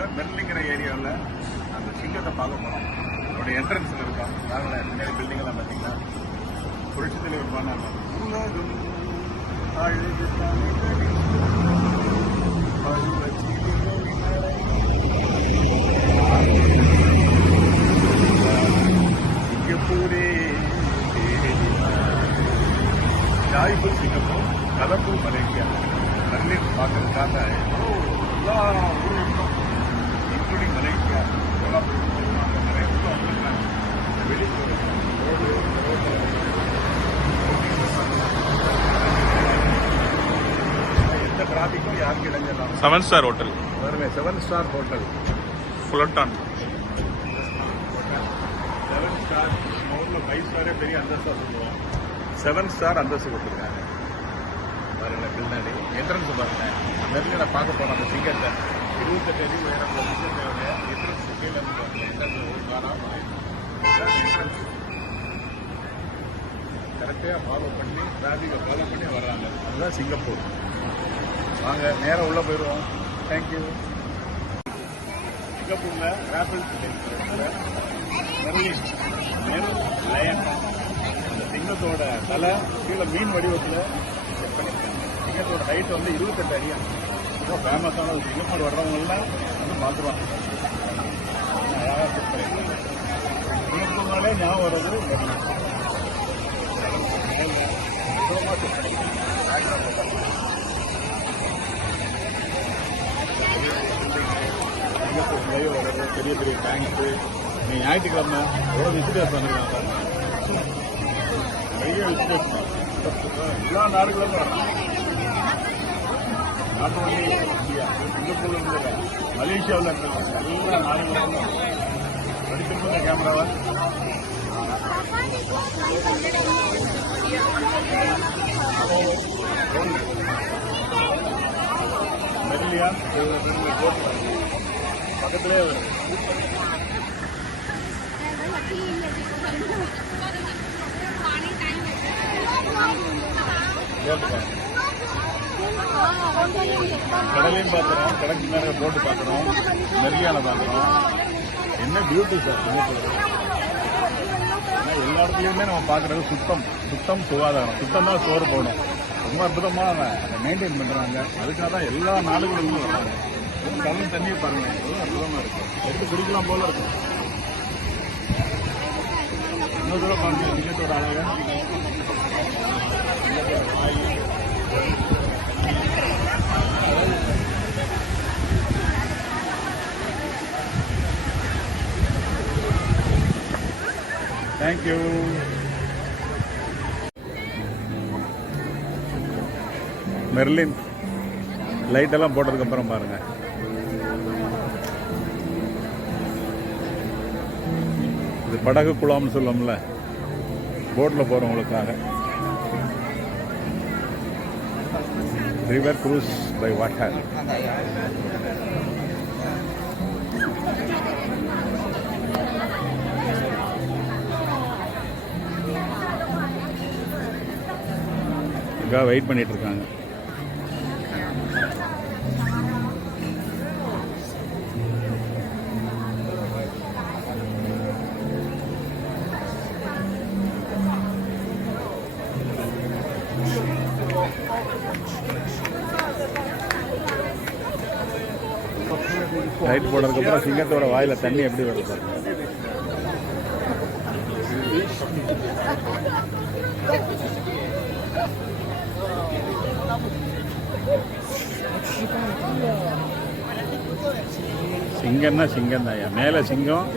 சிங்கப்பூரில் மெர்லிங்கிற ஏரியாவில் அந்த சிங்கத்தை பார்க்க போகிறோம். அதோட என்ட்ரன்ஸில் இருக்கோம். நாங்கள் முன்னாடி பில்டிங்கெல்லாம் பார்த்தீங்கன்னா புரட்சி தலைவர் பண்ணாங்க. உலகம் அழகு சிங்கப்பூரே ஜாய்பூர் சிங்கப்பூர், கலம்பூர் மலேசியா, மெர்லின் பார்க்கறதுக்காக எல்லா ஊரும் இன்க்ளூடிங் மலேசியா, கோலாப்பூர் நிறைய ஊரில் வந்துருக்காங்க. வெளியூர் எந்த டிராபிக்கும் யாருக்கு இடைஞ்சலாம். 7 ஸ்டார் ஹோட்டல் பாருங்க, 7 ஸ்டார் ஹோட்டல் ஃபுல்லட்டான். 7 ஸ்டார் ஊரில் 5 ஸ்டாரே பெரிய அந்தஸ்தாக சொல்லுவோம். 7 ஸ்டார் அந்தஸ்து கொடுத்துருக்காங்க. பாருங்க பின்னாடி என்ட்ரன்ஸ் பாருங்க. மெர்லினை பார்க்க போனோம். அந்த சிங்கத்தை 28 அடி உயரம் சிங்கத்தோட என்ட்ரன்ஸ் கீழே இருந்து பாருங்க. கரெக்டாக ஃபாலோ பண்ணி டிராஃபிக்கை ஃபாலோ பண்ணி வர்றாங்க. அதுதான் சிங்கப்பூர். வாங்க நேராக உள்ளே போயிடுவோம். தேங்க்யூ. சிங்கப்பூரில் ராப்பிள்ஸ் மெர்லின் லயன், அந்த சிங்கத்தோட தலை கீழே மீன் வடிவத்தில் செட் பண்ணியிருக்காங்க. சிங்கத்தோட ஹைட் வந்து 28 அடியா. ரொம்ப ஃபேமஸான ஒரு சிங்கப்பூர் வர்றவங்கலாம் வந்து பார்த்துருவாங்க. அழகாக செட் பண்ணியிருக்காங்க. சிங்கப்பூர்னாலே ஞாபகம் வர்றது மெர்லின். சிங்கப்பூர்லேயே வர்றது பெரிய பெரிய டேங்க்ஸு. நீ ஞாயிற்றுக்கிழமை எவ்வளோ விசிட்டர்ஸ் வந்துருக்காங்க. நிறைய விசிட்டர்ஸ் எல்லா நாடுகளும் வர்றாங்க. நாட் ஓன்லி இந்தியா, சிங்கப்பூர்ல இருந்து மலேசியாவில் இருக்காங்க. எல்லா நாடுகளும் படிச்சிருந்த கேமராவை மெர்லியான் பக்கத்திலே வருது. கடலையும் பார்க்குறோம், கடைக்கு மேலே போட்டு பார்க்குறோம், மெர்லியான பார்க்குறோம். என்ன பியூட்டி சார் சிங்கப்பூர். எல்லா இடத்துலையுமே நம்ம பார்க்குறது சுத்தம் சுகாதாரம். சுத்தம் தான் சோறு போடும். ரொம்ப அற்புதமாக அதை மெயின்டைன் பண்ணுறாங்க. அதுக்காக தான் எல்லா நாடுகளிலும் வர்றாங்க. கடல் தண்ணியை பாருங்க, எவ்வளோ அற்புதமாக இருக்கும். எடுத்து குடிக்கலாம் போல இருக்கும். இன்னொரு தூரம் பாருங்க சிங்கத்தோட அழகா. தேங்க்யூ. மெர்லின் லைட்டெல்லாம் போட்டதுக்கப்புறம் பாருங்க. இது படகு குழாம்னு சொல்லுவோம்ல, போட்டில் போகிறவங்களுக்காக. River cruise by water. இதுக்காக வெயிட் பண்ணிட்டு இருக்காங்க. லைட் போடுறதுக்கப்புறம் சிங்கத்தோட வாயில தண்ணி எப்படி வருது பாருங்க. சிங்கம்னா சிங்கம் தான். மேலே சிங்கம்,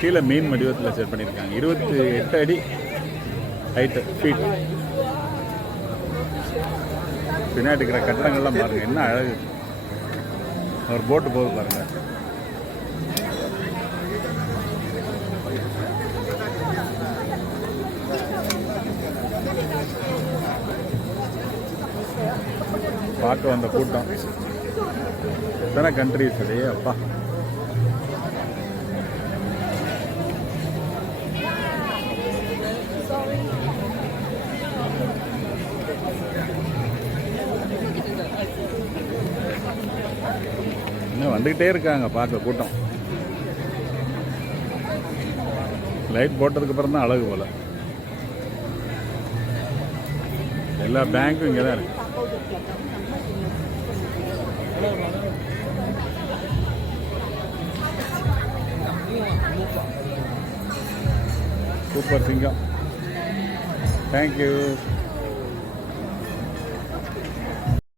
கீழே மீன் வடிவத்தில் செட் பண்ணியிருக்காங்க. 28 அடி ஹைட்டு ஃபீட். பின்னாடி இருக்கிற கட்டடங்கள்லாம் பாருங்கள், என்ன அழகு. ஒரு போட்டு போகுது பாருங்கள். பார்க்க வந்த கூட்டம் எத்தனை கண்ட்ரிஸ் அடையே அப்பா. இன்னும் வந்துக்கிட்டே இருக்காங்க பார்க்க கூட்டம். லைட் போட்டதுக்கு அப்புறம் தான் அழகு போல. எல்லா பேங்க்கும் இங்கே தான் இருக்கு. சூப்பர் சிங்கம். தேங்க்யூ.